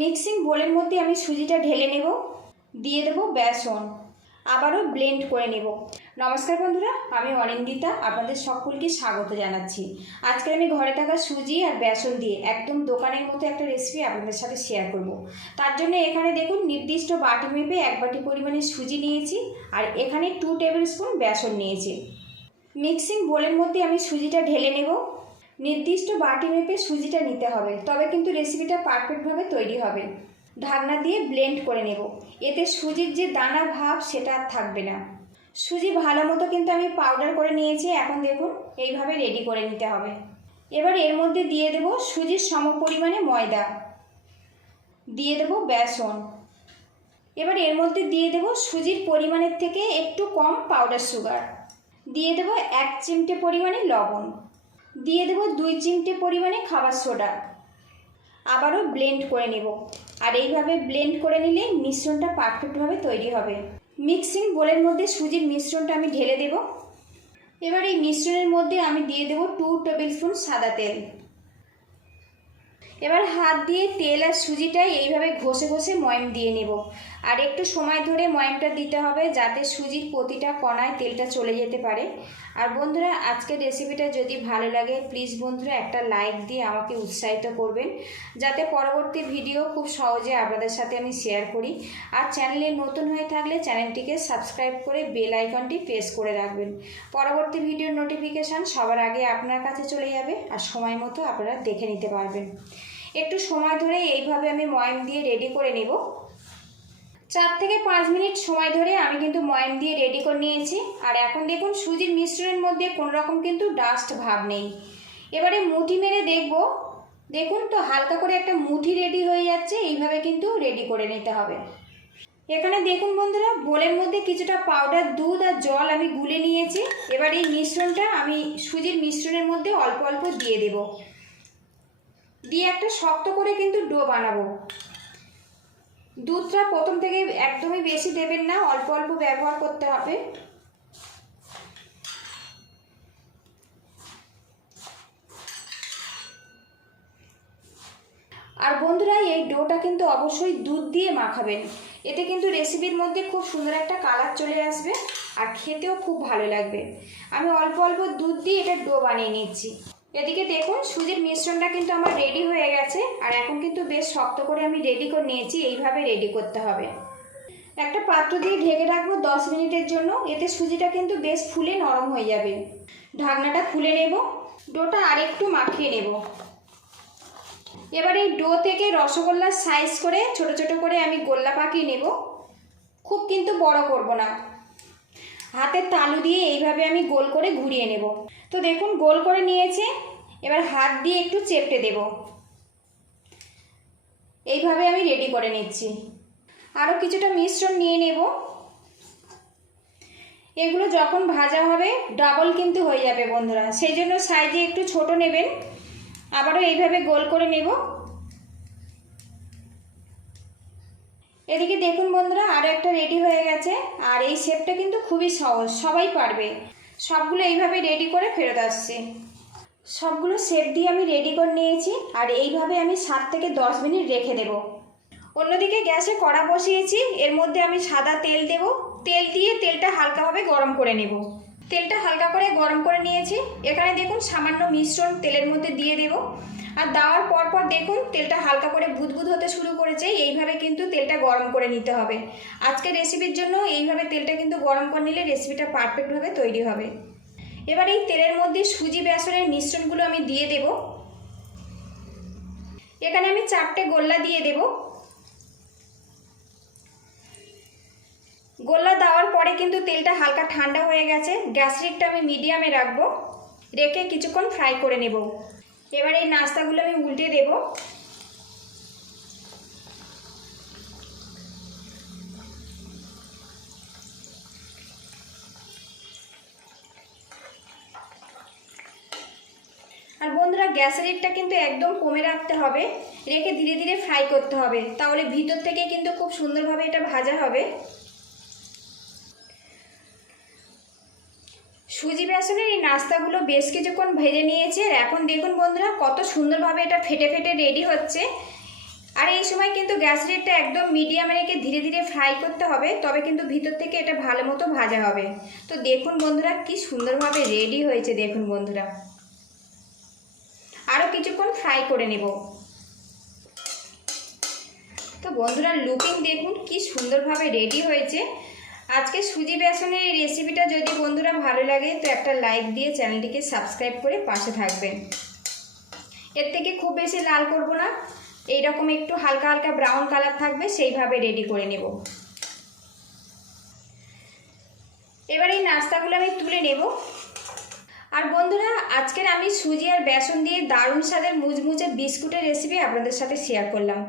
Mixing বোলের মধ্যে আমি সুজিটা ঢেলে নেব, দিয়ে দেবো বেসন, আবারও ব্লেন্ড করে নেব। নমস্কার বন্ধুরা, আমি অনিন্দিতা, আপনাদের সকলকে স্বাগত জানাচ্ছি। আজকে আমি ঘরে থাকা সুজি আর বেসন দিয়ে একদম দোকানের মতো একটা রেসিপি আপনাদের সাথে শেয়ার করব। তার জন্য এখানে দেখুন নির্দিষ্ট বাটি মেপে 1 বাটি পরিমাণে সুজি নিয়েছি আর এখানে 2 টেবিল স্পুন বেসন নিয়েছি। মিক্সিং বোলের মধ্যে আমি সুজিটা ঢেলে নেব। নির্দিষ্ট বাটি মেপে সুজিটা নিতে হবে, তবে কিন্তু রেসিপিটা পারফেক্টভাবে তৈরি হবে। ঢাকনা দিয়ে ব্লেন্ড করে নেব, এতে সুজির যে দানা ভাব সেটা আর থাকবে না। সুজি ভালো মতো কিন্তু আমি পাউডার করে নিয়েছি। এখন দেখুন এইভাবে রেডি করে নিতে হবে। এবার এর মধ্যে দিয়ে দেব সুজির সম পরিমাণে ময়দা, দিয়ে দেব বেসন। এবার এর মধ্যে দিয়ে দেব সুজির পরিমাণের থেকে একটু কম পাউডার সুগার, দিয়ে দেব 1 চিমটে পরিমাণে লবণ, দিয়ে দেব 2 চিমটে পরিমাণে খাবার সোডা। আবারও ব্লেন্ড করে নেব, আর এইভাবে ব্লেন্ড করে নিলে মিশ্রণটা পারফেক্টভাবে তৈরি হবে। মিক্সিং বোলের মধ্যে সুজির মিশ্রণটা আমি ঢেলে দেব। এবার এই মিশ্রণের মধ্যে আমি দিয়ে দেব 2 টেবিল স্পুন সাদা তেল। এবার হাত দিয়ে তেল আর সুজিটা এইভাবে ঘষে ঘষে ময়াম দিয়ে নেব, আর একটু সময় ধরে ময়ামটা দিতে হবে যাতে সুজির প্রতিটা কণায় তেলটা চলে যেতে পারে। আর বন্ধুরা, আজকের রেসিপিটা যদি ভালো লাগে প্লিজ বন্ধুরা একটা লাইক দিয়ে আমাকে উৎসাহিত করবেন, যাতে পরবর্তী ভিডিও খুব সহজে আপনাদের সাথে আমি শেয়ার করি। আর চ্যানেলে নতুন হয়ে থাকলে চ্যানেলটিকে সাবস্ক্রাইব করে বেল আইকনটি প্রেস করে রাখবেন। পরবর্তী ভিডিওর নোটিফিকেশান সবার আগে আপনার কাছে চলে যাবে আর সময় মতো আপনারা দেখে নিতে পারবেন। একটু সময় ধরে এইভাবে আমি ময়াম দিয়ে রেডি করে নেব। 4 থেকে 5 মিনিট সময় ধরে আমি কিন্তু ময়াম দিয়ে রেডি করে নিয়েছি। আর এখন দেখুন সুজির মিশ্রণের মধ্যে কোনো রকম কিন্তু ডাস্ট ভাব নেই। এবারে মুঠি মেরে দেখব, দেখুন তো হালকা করে একটা মুঠি রেডি হয়ে যাচ্ছে। এইভাবে কিন্তু রেডি করে নিতে হবে। এখানে দেখুন বন্ধুরা, বোলের মধ্যে কিছুটা পাউডার দুধ আর জল আমি গুলে নিয়েছি। এবার এই মিশ্রণটা আমি সুজির মিশ্রণের মধ্যে অল্প অল্প দিয়ে দেব, দিয়ে একটা শক্ত করে কিন্তু ডো বানাবো। দুধটা প্রথম থেকে একদমই বেশি দেবেন না, অল্প অল্প ব্যবহার করতে হবে। আর বন্ধুরা, এই ডোটা কিন্তু অবশ্যই দুধ দিয়ে মাখাবেন, এতে কিন্তু রেসিপির মধ্যে খুব সুন্দর একটা কালার চলে আসবে আর খেতেও খুব ভালো লাগবে। আমি অল্প অল্প দুধ দিয়ে এটা ডো বানিয়ে নিচ্ছি। এদিকে দেখুন সুজির মিশ্রণটা কিন্তু আমার রেডি হয়ে গেছে, আর এখন কিন্তু বেশ শক্ত করে আমি রেডি করে নিয়েছি। এইভাবে রেডি করতে হবে। একটা পাত্র দিয়ে ঢেকে রাখবো 10 মিনিটের জন্য, এতে সুজিটা কিন্তু বেশ ফুলে নরম হয়ে যাবে। ঢাকনাটা খুলে নেব, ডোটা আরেকটু মাখিয়ে নেব। এবার এই ডো থেকে রসগোল্লার সাইজ করে ছোট ছোট করে আমি গোল্লা পাকিয়ে নেব। খুব কিন্তু বড় করব না, হাতের তালু দিয়ে এইভাবে আমি গোল করে ঘুরিয়ে নেব। তো দেখুন গোল করে নিয়েছে। এবার হাত দিয়ে একটু চেপটে দেব। এইভাবে আমি রেডি করে নিচ্ছি। আরও কিছুটা মিশ্রণ নিয়ে নেব। এগুলো যখন ভাজা হবে ডাবল কিন্তু হয়ে যাবে বন্ধুরা, সেই জন্য সাইজে একটু ছোট নেবেন। আবারও এইভাবে গোল করে নেব। এদিকে দেখুন বন্ধুরা, আরও একটা রেডি হয়ে গেছে। আর এই শেপটা কিন্তু খুবই সহজ, সবাই পারবে। সবগুলো এইভাবে রেডি করে ফেরত আসছে। সবগুলো শেপ দিয়ে আমি রেডি করে নিয়েছি, আর এইভাবে আমি 7 থেকে 10 মিনিট রেখে দেব। অন্যদিকে গ্যাসে কড়া বসিয়েছি, এর মধ্যে আমি সাদা তেল দেব। তেল দিয়ে তেলটা হালকাভাবে গরম করে নেব। তেলটা হালকা করে গরম করে নিয়েছি। এখানে দেখুন সামান্য মিশ্রণ তেলের মধ্যে দিয়ে দেব। আর দেওয়ার পর দেখুন তেলটা হালকা করে বুদবুদ হতে শুরু করেছে। এইভাবে কিন্তু তেলটা গরম করে নিতে হবে। আজকের রেসিপির জন্য এইভাবে তেলটা কিন্তু গরম করে নিলে রেসিপিটা পারফেক্টভাবে তৈরি হবে। এবার এই তেলের মধ্যে সুজি বেসনের মিশ্রণগুলো আমি দিয়ে দেব। এখানে আমি 4টে গোল্লা দিয়ে দেব। গোল্লা দেওয়ার পরে কিন্তু তেলটা হালকা ঠান্ডা হয়ে গেছে। গ্যাস লিডটা আমি মিডিয়ামে রাখবো, রেখে কিছুক্ষণ ফ্রাই করে নেব। এবার এই নাস্তাগুলো আমি উল্টে দেব। আর বন্ধুরা, গ্যাসের লিডটা কিন্তু একদম কমে রাখতে হবে, রেখে ধীরে ধীরে ফ্রাই করতে হবে, তাহলে ভিতর থেকে কিন্তু খুব সুন্দরভাবে এটা ভাজা হবে। সুজি বেসনের এই নাস্তাগুলো বেশ কিছুক্ষণ ভেজে নিয়েছে। আর এখন দেখুন বন্ধুরা কত সুন্দরভাবে এটা ফেটে ফেটে রেডি হচ্ছে। আর এই সময় কিন্তু গ্যাস রেটটা একদম মিডিয়ামে রেখে ধীরে ধীরে ফ্রাই করতে হবে, তবে কিন্তু ভিতর থেকে এটা ভালো মতো ভাজা হবে। তো দেখুন বন্ধুরা কি সুন্দরভাবে রেডি হয়েছে, দেখুন বন্ধুরা। আরও কিছুক্ষণ ফ্রাই করে নেব। তো বন্ধুরা লুকিং দেখুন কি সুন্দরভাবে রেডি হয়েছে। আজকে সুজি বেসনের এই রেসিপিটা যদি বন্ধুরা ভালো লাগে তো একটা লাইক দিয়ে চ্যানেলটিকে সাবস্ক্রাইব করে পাশে থাকবেন। এর থেকে খুব বেশি লাল করব না, এইরকম একটু হালকা হালকা ব্রাউন কালার থাকবে সেইভাবে রেডি করে নেব। এবার এই নাস্তাগুলো আমি তুলে নেব। আর বন্ধুরা আজকের আমি সুজি আর বেসন দিয়ে দারুণ স্বাদের মুচমুচে বিস্কুটের রেসিপি আপনাদের সাথে শেয়ার করলাম।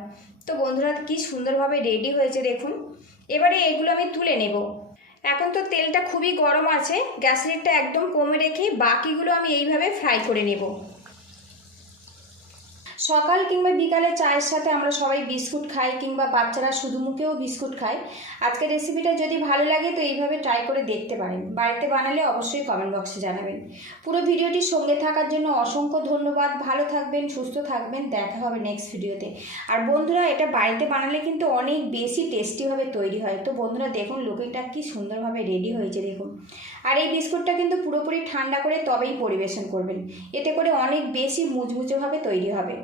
তো বন্ধুরা কি সুন্দরভাবে রেডি হয়েছে দেখুন। এবারে এগুলো আমি তুলে নেব। এখন তো তেলটা খুবই গরম আছে, গ্যাস রেটটা একদম কমে রেখে বাকিগুলো আমি এইভাবে ফ্রাই করে নেব। সকাল কিংবা বিকালে চায়ের সাথে আমরা সবাই বিস্কুট খাই, কিংবা বাচ্চারা শুধু মুখেও বিস্কুট খায়। আজকের রেসিপিটা যদি ভালো লাগে তো এইভাবে ট্রাই করে দেখতে পারেন। বাড়িতে বানালে অবশ্যই কমেন্ট বক্সে জানাবেন। পুরো ভিডিওটির সঙ্গে থাকার জন্য অসংখ্য ধন্যবাদ। ভালো থাকবেন, সুস্থ থাকবেন, দেখা হবে নেক্সট ভিডিওতে। আর বন্ধুরা এটা বাড়িতে বানালে কিন্তু অনেক বেশি টেস্টিভাবে তৈরি হয়। তো বন্ধুরা দেখুন লুকিংটা কি সুন্দরভাবে রেডি হয়েছে দেখুন। আর এই বিস্কুটটা কিন্তু পুরোপুরি ঠান্ডা করে তবেই পরিবেশন করবেন, এতে করে অনেক বেশি মুচমুচেভাবে তৈরি হবে।